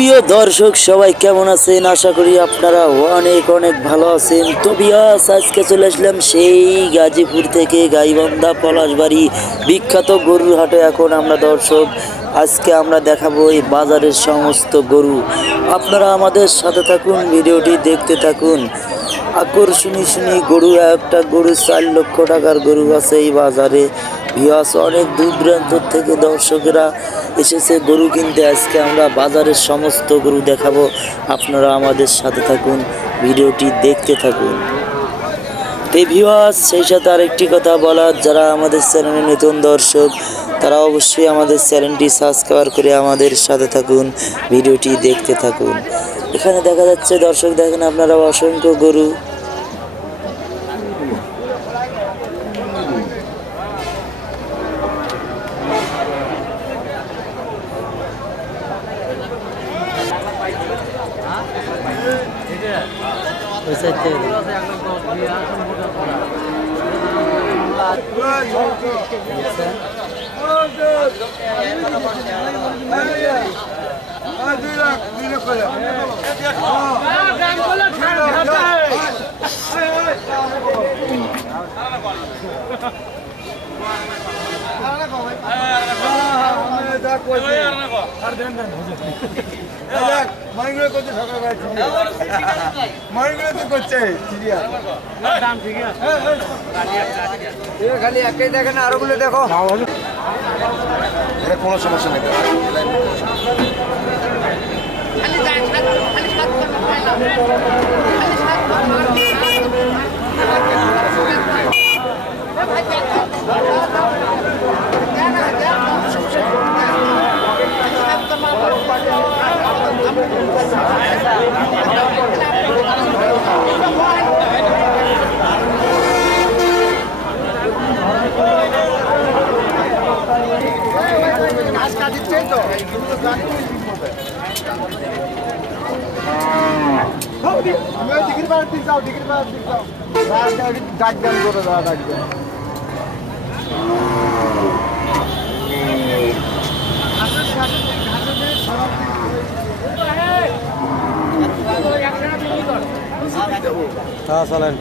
সুপ্রিয় দর্শক সবাই কেমন আছেন? আশা করি আপনারা অনেক অনেক ভালো আছেন। তো বিয়াস আজকে চলে আসলাম সেই গাজীপুর থেকে গাইবান্ধা পলাশবাড়ি বিখ্যাত গরুর হাটে। এখন আমরা দর্শক আজকে আমরা দেখাবো এই বাজারের সমস্ত গরু। আপনারা আমাদের সাথে থাকুন, ভিডিওটি দেখতে থাকুন। আকর্ষণীয় গরু, একটা গরু 4 লক্ষ টাকার গরু আছে এই বাজারে। বিয়াস অনেক দূর দূরান্ত থেকে দর্শকেরা এসেছে গরু কিনতে। আজকে আমরা বাজারের সমস্ত গরু দেখাবো, আপনারা আমাদের সাথে থাকুন, ভিডিওটি দেখতে থাকুন। এই ভিউয়ার্স, সেই সাথে আরেকটি কথা বলার, যারা আমাদের চ্যানেলে নতুন দর্শক তারা অবশ্যই আমাদের চ্যানেলটি সাবস্ক্রাইব করে আমাদের সাথে থাকুন, ভিডিওটি দেখতে থাকুন। এখানে দেখা যাচ্ছে দর্শক, দেখেন আপনারা অসংখ্য গরু। খালি একটাই দেখেন, আরো গুলো দেখো। এটা কোনো সমস্যা নেই। ডাক দেন করে দাদা, ডাক দেন। হ্যাঁ চলেন।